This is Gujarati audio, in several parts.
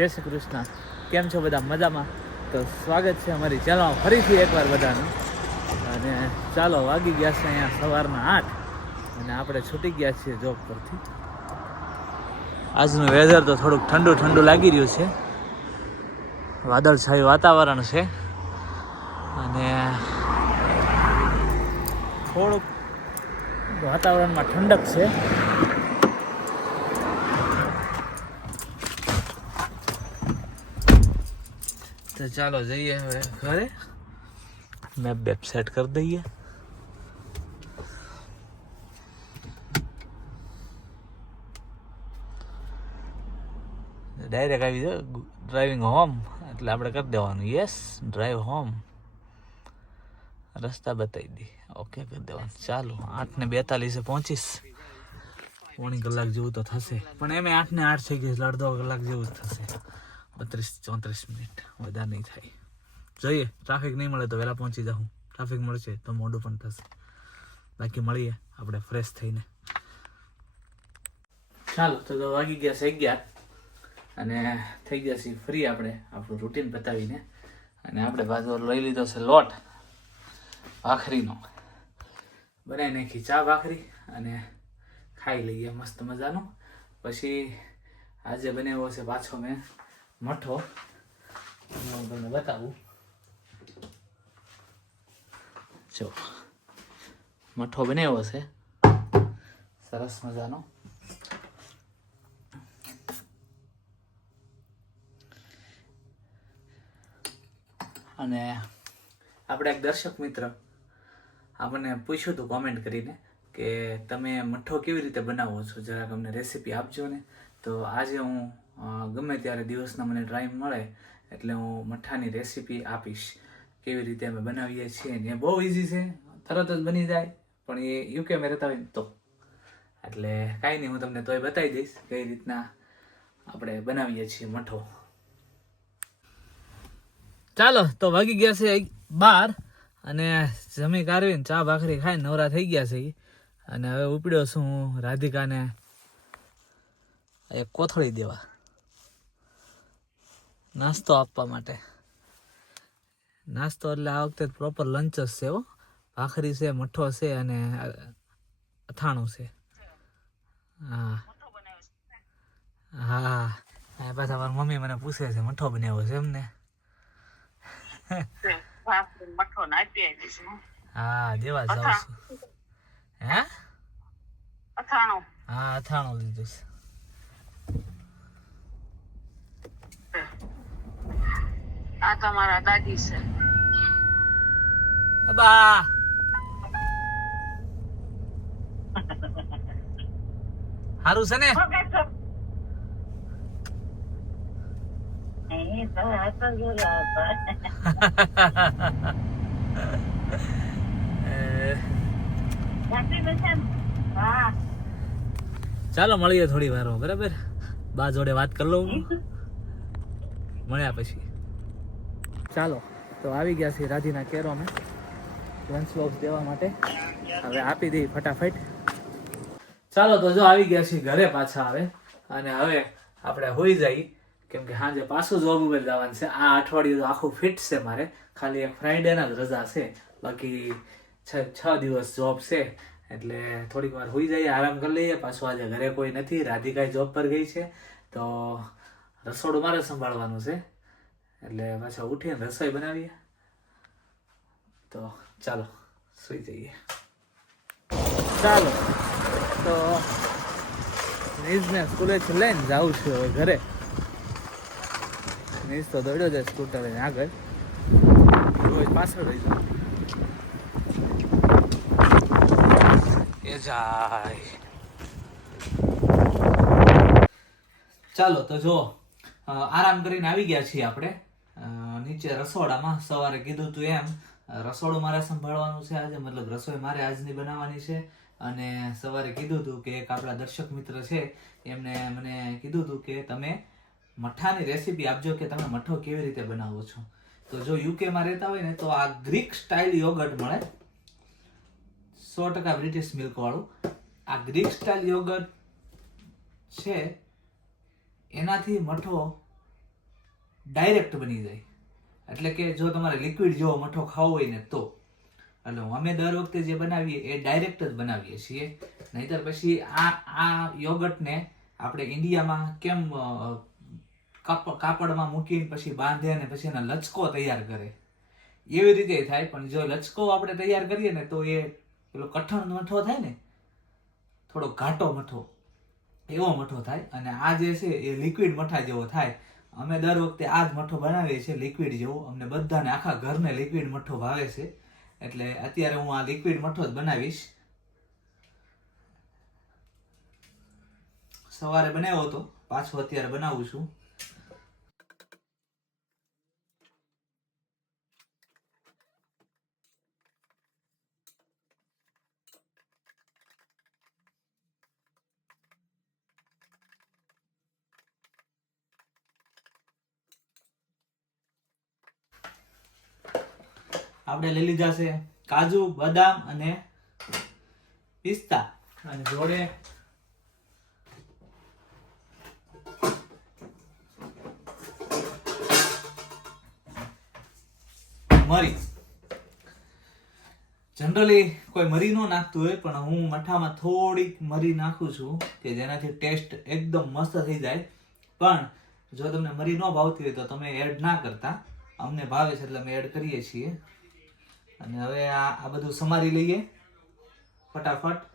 જય શ્રી કૃષ્ણ. કેમ છો બધા? મજામાં? તો સ્વાગત છે અમારી ચેનલમાં ફરીથી એકવાર બધાનું. અને ચાલો, વાગી ગયા છે અહીંયા સવારના 8 અને આપણે છૂટી ગયા છીએ જોબ પરથી. આજનું વેધર તો થોડુંક ઠંડુ ઠંડુ લાગી રહ્યું છે, વાદળછાયું વાતાવરણ છે અને થોડુંક વાતાવરણમાં ઠંડક છે. તો ચાલો જઈએ હવે ઘરે. મેપ બેપ સેટ કરી દઈએ. ડાયરેક્ટ આવી જાવ ડ્રાઇવિંગ હોમ, એટલે આપણે કરી દેવાનું યસ ડ્રાઈવ હોમ. રસ્તા બતાવી દી, ઓકે કરી દેવાનું. ચાલો 8:42 પહોંચીશ. પોણી કલાક જેવું તો થશે, પણ એમ 8:08 થઈ ગઈ, અડધો કલાક જેવું જ થશે. 32-34 મિનિટ, વધારે નહીં થાય. જોઈએ, ટ્રાફિક નહીં મળે તો વહેલા પહોંચી જાઉં. ટ્રાફિક મળશે તો મોડું પણ થશે. બાકી મળીએ આપણે ફ્રેશ થઈને. ચાલો તો વાગી ગયા છે 11 અને થઈ ગયા છે ફ્રી આપણે આપણું રૂટીન બતાવીને. અને આપણે પાછો લઈ લીધો છે લોટ ભાખરીનો. બનાવી નાખી ચા ભાખરી અને ખાઈ લઈએ મસ્ત મજાનું. પછી આજે બનાવ્યો છે પાછો મેં મઠો, હું તમને બતાવું. જો મઠો બનાવ્યો છે સરસ મજાનો. અને આપણે એક દર્શક મિત્ર આપણને પૂછ્યું હતું કોમેન્ટ કરીને કે તમે મઠ્ઠો કેવી રીતે બનાવો છો, જરાક અમને રેસીપી આપજો ને. તો આજે હું ગમે ત્યારે દિવસના મને ટાઈમ મળે એટલે હું મઠ્ઠાની રેસીપી આપીશ, કેવી રીતે અમે બનાવીએ છીએ. એ બહુ ઇઝી છે, તરત જ બની જાય. પણ એ યુકેમાં રહેતા હોય ને તો એટલે કાંઈ નહીં, હું તમને તોય બતાવી દઈશ કઈ રીતના આપણે બનાવીએ છીએ મઠ્ઠો. ચાલો તો વાગી ગયા છે 12 અને જમી કાઢવીને ચા ભાખરી ખાઈને નવરા થઈ ગયા છે. અને હવે ઉપડ્યો છું હું રાધિકાને એક કોથળી દેવા, નાસ્તો આપવા માટે. નાસ્તો એટલે આ વખતે પ્રોપર લંચ જ છે હો. ભાખરી છે, મઠ્ઠો છે અને અથાણું છે. હા હા, પાછા મારી મમ્મી મને પૂછે છે મઠ્ઠો બનાવ્યો છે એમને. હા દેવા જાઉં છું. હે અથાણું? હા અથાણું લીધું છે. આ તમારા દાદી છે. બા હારું છે ને? ચાલો મળીએ થોડી વાર બરાબર. બા જોડે વાત કરી લઉં મળ્યા પછી. ચાલો તો આવી ગયા છે રાધીના કેરોમે લંચ બોક્સ દેવા માટે. હવે આપી દઈ ફટાફટ. ચાલો તો જો આવી ગયા છીએ ઘરે પાછા આવે. અને હવે આપણે હોઈ જઈએ, કેમ કે સાંજે પાછું જોબ ઉપર જવાનું છે. આ અઠવાડિયું તો આખું ફિટ છે મારે, ખાલી એક ફ્રાઈડેના જ રજા છે. બાકી 6 દિવસ જોબ છે, એટલે થોડીક વાર હોઈ જઈએ, આરામ કરી લઈએ. પાછું આજે ઘરે કોઈ નથી, રાધિકાઈ જોબ પર ગઈ છે તો રસોડું મારે સંભાળવાનું છે. એટલે પાછા ઉઠીને રસોઈ બનાવીએ. તો ચાલો સુઈ જઈએ. ચાલો તો નીઝને સ્કૂલેથી લઈને જાઉં છું હવે ઘરે. નીઝ તો દોડ્યો જાય સ્કૂટર લઈને આગળ, રોજ પાછળ રહી જાઉં. એ જાય. ચાલો તો જો આરામ કરીને આવી ગયા છીએ આપણે નીચે રસોડામાં. સવારે કીધું તું એમ રસોડું મારે સંભાળવાનું છે આજે, મતલબ રસોઈ મારે આજની બનાવવાની છે. અને સવારે કીધું તું કે એક આપણા દર્શક મિત્ર છે એમને મને કીધું તું કે તમે મઠ્ઠાની રેસીપી આપજો, કે તમે મઠ્ઠો કેવી રીતે બનાવો છો. તો જો યુકેમાં રહેતા હોય ને તો આ ગ્રીક સ્ટાઇલ યોગર્ટ મળે, 100% બ્રિટિશ મિલ્ક વાળું. આ ગ્રીક સ્ટાઇલ યોગર્ટ છે, એનાથી મઠ્ઠો ડાયરેક્ટ બની જાય. એટલે કે જો તમારે લિક્વિડ જેવો મઠો ખાવો હોય ને તો એટલે અમે દર વખતે જે બનાવીએ એ ડાયરેક્ટ જ બનાવીએ છીએ. નહીતર પછી આ યોગર્ટને આપણે ઇન્ડિયામાં કેમ કાપડમાં મૂકીને પછી બાંધે અને પછી એના લચકો તૈયાર કરે એવી રીતે થાય. પણ જો લચકો આપણે તૈયાર કરીએ ને તો એ પેલો કઠણ મઠો થાય ને, થોડો ઘાટો મઠો, એવો મઠો થાય. અને આ જે છે એ લિક્વિડ મઠા જેવો થાય. અમે દર વખતે આ જ મઠો બનાવીએ છીએ લિક્વિડ જેવો. અમને બધાને આખા ઘરને લિક્વિડ મઠો ભાવે છે એટલે અત્યારે હું આ લિક્વિડ મઠો જ બનાવીશ. સવારે બનાવ્યો હતો, પાછો અત્યારે બનાવું છું. આપણે લઈ લીધા છે કાજુ, બદામ અને પિસ્તા અને જોડે મરી. જનરલી કોઈ મરી નો નાખતું હોય પણ હું મઠામાં થોડીક મરી નાખું છું કે જેનાથી ટેસ્ટ એકદમ મસ્ત થઈ જાય. પણ જો તમને મરી ન ભાવતી હોય તો તમે એડ ના કરતા. અમને ભાવે છે એટલે અમે એડ કરીએ છીએ. અને હવે આ બધું સમારી લઈએ ફટાફટ.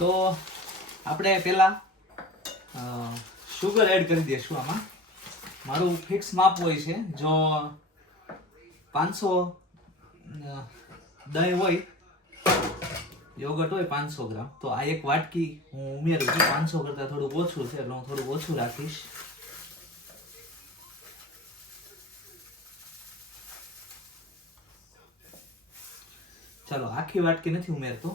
તો આપણે પેલા શુગર એડ કરી દઈશું આમાં. મારું ફિક્સ માપ હોય છે. જો 500 દહીં હોય, યોગર્ટ હોય 500 ગ્રામ, તો આ એક વાટકી હું ઉમેરું છું. 500 કરતાં થોડુંક ઓછું છે એટલે હું થોડુંક ઓછું રાખીશ. ચાલો, આખી વાટકી નથી ઉમેરતો.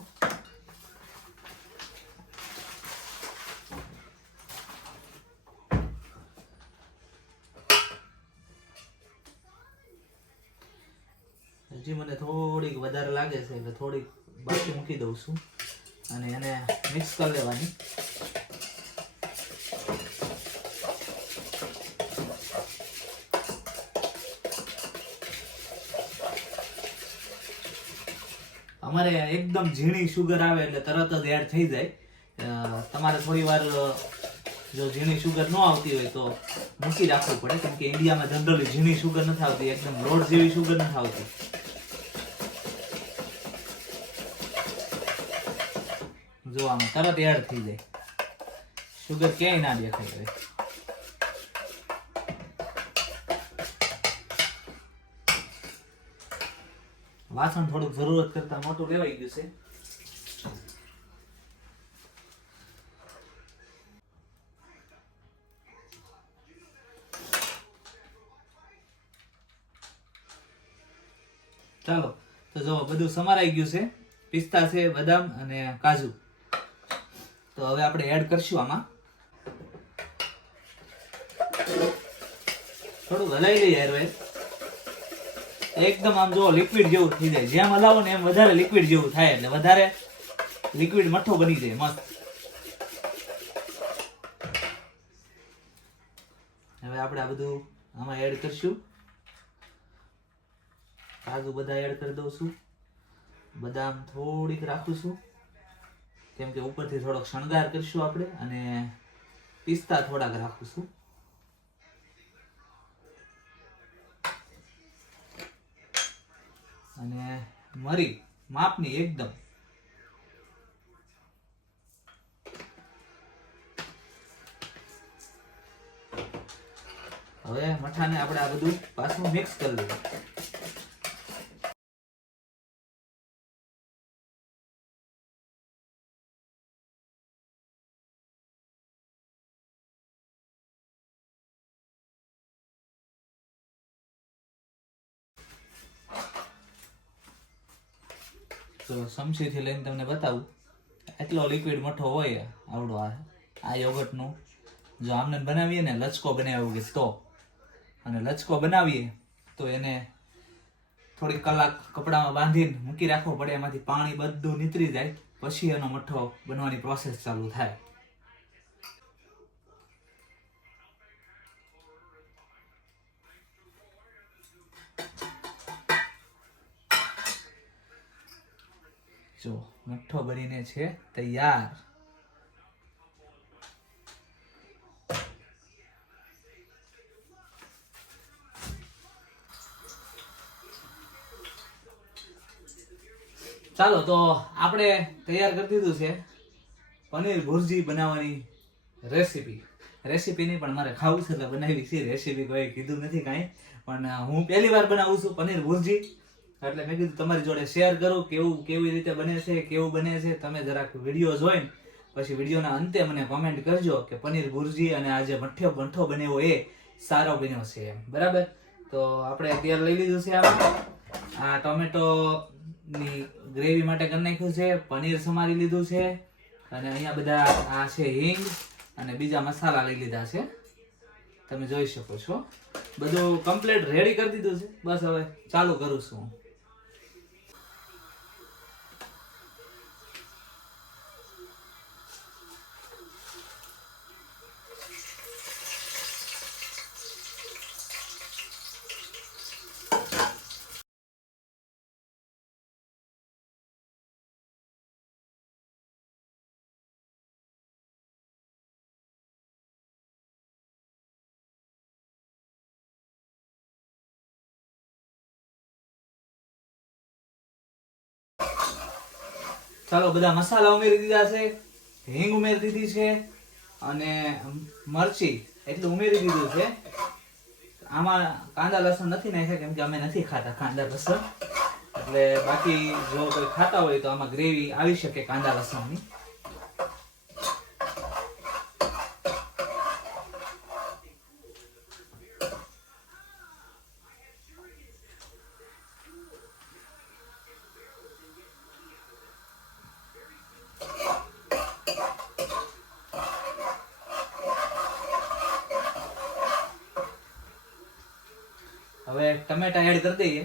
હજી મને થોડીક વધારે લાગે છે એટલે થોડીક બાકી મૂકી દઉં છું અને એને મિક્સ કરી લેવાની. અમારે એકદમ ઝીણી શુગર આવે એટલે તરત જ એડ થઈ જાય. તમારે થોડી વાર જો ઝીણી શુગર ન આવતી હોય તો મૂકી રાખવું પડે, કેમ કે ઇન્ડિયામાં જનરલી ઝીણી શુગર નથી આવતી, એકદમ લોટ જેવી શુગર નથી આવતી. જો આમાં તરત એડ થઈ જાય, શુગર ક્યાંય ના દેખાય રહે. વાસણ થોડુંક જરૂરત કરતા મોટું લેવાઈ ગયું છે. ચાલો, તો જો બધું સમારાઈ ગયું છે. પિસ્તા છે, બદામ અને કાજુ. તો હવે આપણે એડ કરશું આમાં. થોડું હલાવી લઈએ યાર. એકદમ આમ જો લિક્વિડ જેવું થઈ જાય. જેમ હલાવો ને એમ વધારે લિક્વિડ જેવું થાય, એટલે વધારે લિક્વિડ મઠો બની જાય મસ્ત. હવે આપણે આ બધું આમાં એડ કરશું. કાજુ બધા એડ કરી દઉં છું. બદામ થોડીક રાખું છું, કેમ કે ઉપરથી થોડોક શણગાર કરીશું આપણે, અને પિસ્તા થોડાક રાખું છું. અને મરી માપની એકદમ. હવે મઠાને આપણે આ બધું પાછું મિક્સ કરી લઈએ. તો સમસીથી લઈને તમને બતાવું, એટલો લિક્વિડ મઠો હોય આવડો આ યોગર્ટનો. જો આમને બનાવીએ ને લચકો બનાવ્યો તો, અને લચકો બનાવીએ તો એને થોડીક કલાક કપડામાં બાંધીને મૂકી રાખવો પડે, એમાંથી પાણી બધું નીતરી જાય, પછી એનો મઠ્ઠો બનવાની પ્રોસેસ ચાલુ થાય. જો મઠ્ઠો બનીને છે તૈયાર. ચાલો તો આપણે તૈયાર કરી દીધું છે પનીર ભુરજી બનાવવાની રેસીપી નહીં, પણ મારે ખાવું છે એટલે બનાવી છે. રેસીપી કોઈ કીધું નથી કાંઈ, પણ હું પહેલી વાર બનાવું છું પનીર ભુરજી, એટલે મેં કીધું તમારી જોડે શેર કરું કેવી રીતે બને છે, કેવું બને છે. તમે જરાક વિડીયો જોઈને પછી વિડીયોના અંતે મને કોમેન્ટ કરજો કે પનીર ભુરજી અને આ જે મઠ્ઠો બન્યો એ સારો બન્યો છે એમ. બરાબર, તો આપણે તેલ લઈ લીધું છે. આ ટોમેટો ની ગ્રેવી માટે કરી નાખ્યું છે, પનીર સમારી લીધું છે, અને અહીંયા બધા આ છે હિંગ અને બીજા મસાલા લઈ લીધા છે. તમે જોઈ શકો છો બધું કમ્પ્લીટ રેડી કરી દીધું છે. બસ હવે ચાલુ કરું છું. ચાલો બધા મસાલા ઉમેરી દીધા છે, હિંગ ઉમેરી દીધી છે, અને મરચી એટલું ઉમેરી દીધું છે. આમાં કાંદા લસણ નથી નાખ્યા, કેમ કે અમે નથી ખાતા કાંદા લસણ, એટલે બાકી જો કોઈ ખાતા હોય તો આમાં ગ્રેવી આવી શકે કાંદા લસણની. હવે ટમેટા એડ કરી દઈએ.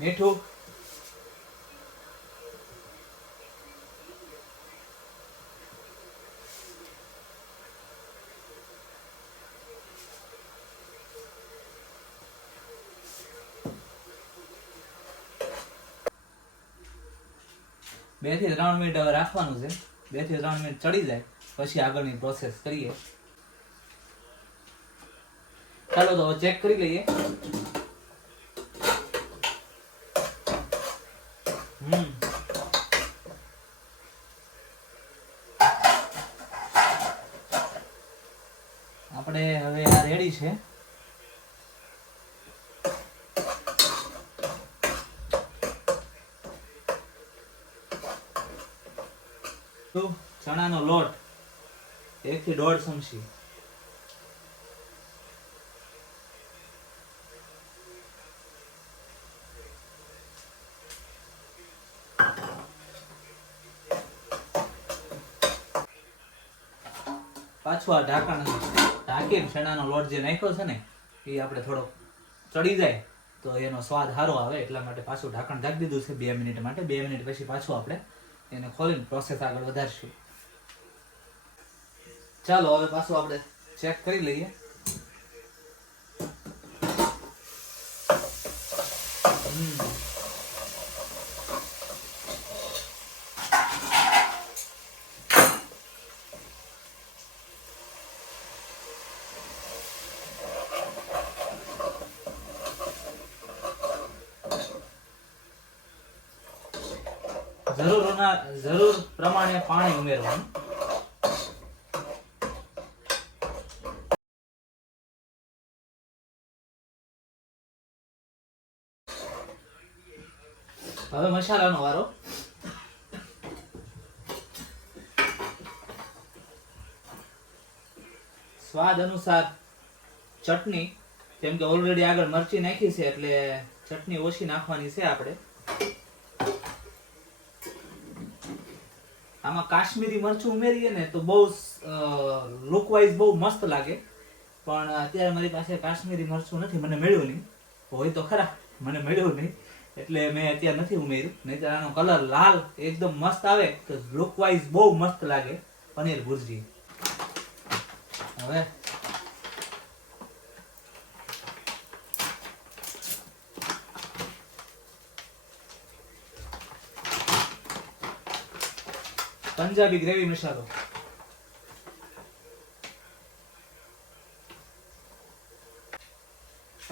મીઠું, બે થી 3 મિનિટ હવે રાખવાનું છે. 2 થી 3 મિનિટ ચડી જાય પછી આગળની પ્રોસેસ કરીએ. ચાલો તો ચેક કરી લઈએ. આપણે હવે આ રેડી છે. તો ચણાનો લોટ 1 થી 1.5 ચમચી, પાછું આ ઢાંકણ ઢાંકીને ચણાનો લોટ જે નાખ્યો છે ને એ આપણે થોડો ચડી જાય તો એનો સ્વાદ સારો આવે એટલા માટે પાછું ઢાંકણ ઢાંકી દીધું છે 2 મિનિટ માટે. 2 મિનિટ પછી પાછું આપણે એને ખોલીને પ્રોસેસ આગળ વધારશું. ચાલો હવે પાછું આપણે ચેક કરી લઈએ. જરૂર પ્રમાણે પાણી ઉમેરવાનું. હવે મસાલાનો વારો. સ્વાદ અનુસાર ચટણી, કેમ કે ઓલરેડી આગળ મરચી નાખી છે એટલે ચટણી ઓછી નાખવાની છે આપણે. આમાં કાશ્મીરી મરચું ઉમેરીએ ને તો બહુ લુક વાઇઝ બહુ મસ્ત લાગે, પણ અત્યારે મારી પાસે કાશ્મીરી મરચું નથી, મને મળ્યું નહીં. હોય તો ખરા, મને મળ્યું નહીં એટલે મેં અત્યારે નથી ઉમેર્યું. નહીં તો આનો કલર લાલ એકદમ મસ્ત આવે તો લુક વાઇઝ બહુ મસ્ત લાગે પનીર ભુરજી. હવે પંજાબી ગ્રેવી મસાલો,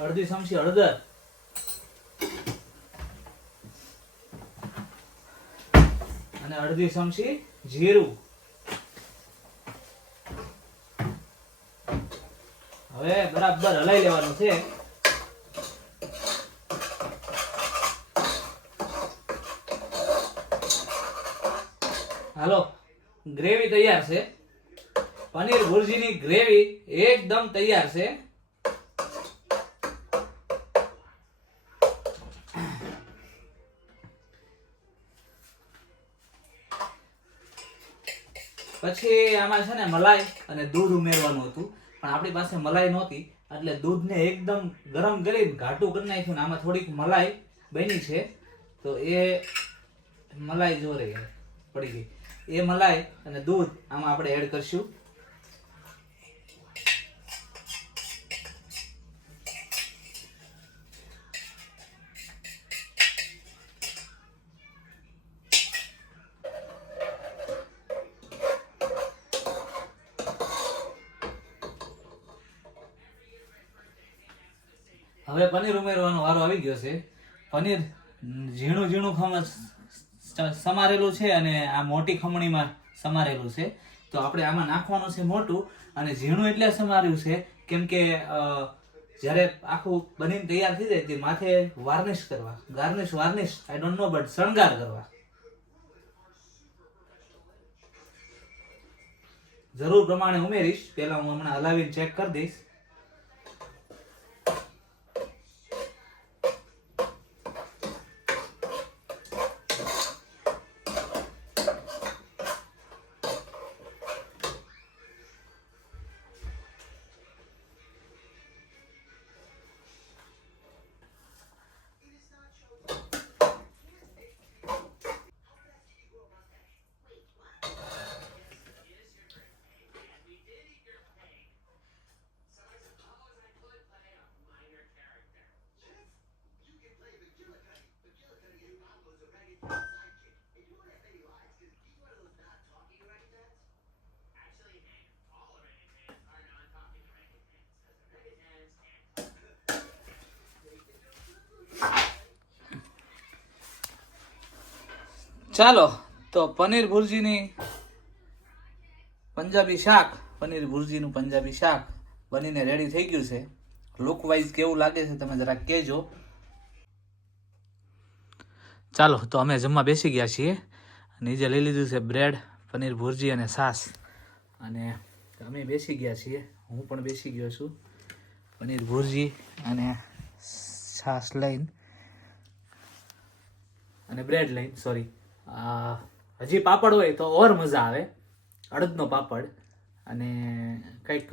અડધી ચમચી હળદર, અને અડધી ચમચી જીરું. હવે બરાબર હલાઈ લેવાનું છે. હાલો, ગ્રેવી તૈયાર છે. પનીર ભુરજીની ગ્રેવી એકદમ તૈયાર છે. પછી આમાં છે ને મલાઈ અને દૂધ ઉમેરવાનું હતું, પણ આપણી પાસે મલાઈ નહોતી એટલે દૂધને એકદમ ગરમ કરીને ઘાટું કરી નાખ્યું ને આમાં થોડીક મલાઈ બની છે તો એ મલાઈ જો રહી પડી ગઈ. એ મલાઈ અને દૂધ આમાં આપણે એડ કરશું. હવે પનીર ઉમેરવાનો વારો આવી ગયો છે. પનીર ઝીણું ઝીણું સમારેલું છે અને આ મોટી ખમણીમાં સમારેલું છે, તો આપણે આમાં નાખવાનું છે મોટું. અને ઝીણું એટલે સમાર્યું છે કેમ કે જ્યારે આખું બનીને તૈયાર થઈ જાય તે માથે વાર્નિશ કરવા, varnish I don't know but શણગાર કરવા. જરૂર પ્રમાણે ઉમેરીશ. પહેલા હું હમણાં હલાવીને ચેક કરી દઈશ. ચાલો, તો પનીર ભુરજીની પંજાબી શાક, પનીર ભુરજીનું પંજાબી શાક બનીને રેડી થઈ ગયું છે. લુક વાઇઝ કેવું લાગે છે તમે જરા કહેજો. ચાલો, તો અમે જમવા બેસી ગયા છીએ. નીચે લઈ લીધું છે બ્રેડ, પનીર ભુરજી અને છાશ, અને અમે બેસી ગયા છીએ. હું પણ બેસી ગયો છું પનીર ભુરજી અને છાશ લઈને અને બ્રેડ લઈને. સોરી, હજી પાપડ હોય તો ઓર મજા આવે. અડદનો પાપડ અને કંઈક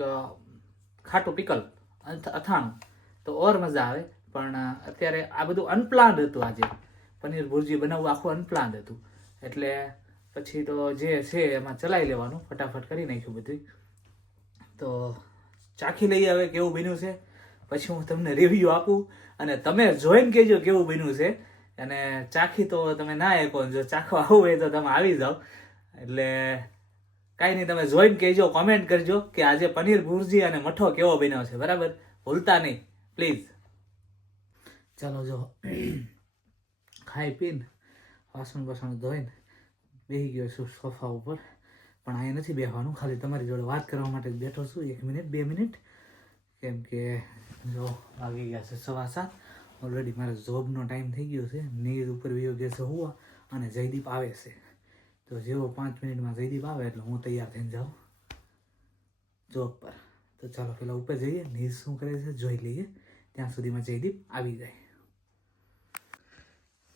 ખાટું પિકલ અથાણું તો ઓર મજા આવે. પણ અત્યારે આ બધું અનપ્લાન્ડ હતું. આજે પનીર ભુરજી બનાવવું આખું અનપ્લાન્ડ હતું. એટલે પછી તો જે છે એમાં ચલાવી લેવાનું, ફટાફટ કરી નાખ્યું બધું. તો ચાખી લઈએ હવે કેવું બન્યું છે, પછી હું તમને રિવ્યૂ આપું અને તમે જોઈને કહેજો કેવું બન્યું છે. અને ચાખી તો તમે ના શકો, જો ચાખવા આવવું હોય તો તમે આવી જાઓ. એટલે કાંઈ નહીં, તમે જોઈને કહેજો, કોમેન્ટ કરજો કે આજે પનીર ભુરજી અને મઠો કેવો બન્યો છે. બરાબર, ભૂલતા નહીં પ્લીઝ. ચાલો જો ખાઈ પીને વાસણ ધોઈને બેસી ગયો છું સોફા ઉપર. પણ અહીંયા નથી બેસવાનું, ખાલી તમારી જોડે વાત કરવા માટે જ બેઠો છું. 1 મિનિટ 2 મિનિટ, કેમ કે જો આવી ગયા છે 7:15. ઓલરેડી મારા જોબનો ટાઈમ થઈ ગયો છે. નીર ઉપર વયો ગયો છે હોવા, અને જયદીપ આવે છે. તો જેવો 5 મિનિટમાં જયદીપ આવે એટલે હું તૈયાર થઈને જાઉં જોબ પર. તો ચાલો પેલા ઉપર જઈએ, નીર શું કરે છે જોઈ લઈએ, ત્યાં સુધીમાં જયદીપ આવી જાય.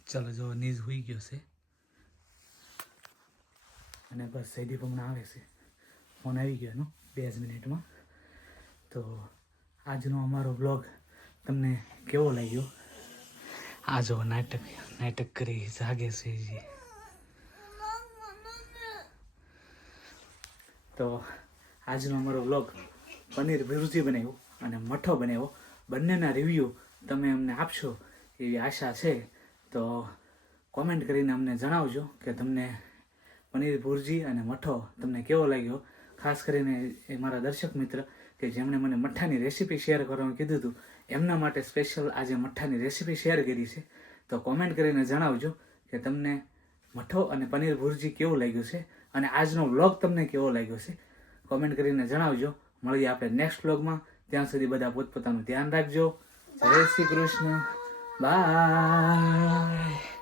ચાલો જો નીર હોઈ ગયો છે અને બસ જયદીપ હમણાં આવે છે. ફોન આવી ગયો એનો 2 જ મિનિટમાં. તો આજનો અમારો બ્લોગ તમને કેવો લાગ્યો? આ જો નાટક કરી જાગે છે જે. તો આજનો અમારો બ્લોગ પનીર ભુરજી બનાવ્યો અને મઠો બનાવ્યો, બંનેના રિવ્યૂ તમે અમને આપશો એવી આશા છે. તો કોમેન્ટ કરીને અમને જણાવજો કે તમને પનીર ભુરજી અને મઠો તમને કેવો લાગ્યો. ખાસ કરીને એ મારા દર્શક મિત્ર કે જેમણે મને મઠ્ઠાની રેસીપી શેર કરવાનું કીધું હતું, એમના માટે સ્પેશિયલ આજે મઠ્ઠાની રેસીપી શેર કરી છે. તો કોમેન્ટ કરીને જણાવજો કે તમને મઠો અને પનીર ભુરજી કેવું લાગ્યું છે અને આજનો વ્લોગ તમને કેવો લાગ્યો છે. કોમેન્ટ કરીને જણાવજો. મળીએ આપણે નેક્સ્ટ વ્લોગમાં. ત્યાં સુધી બધા પોતપોતાનું ધ્યાન રાખજો. જય શ્રી કૃષ્ણ. બાય.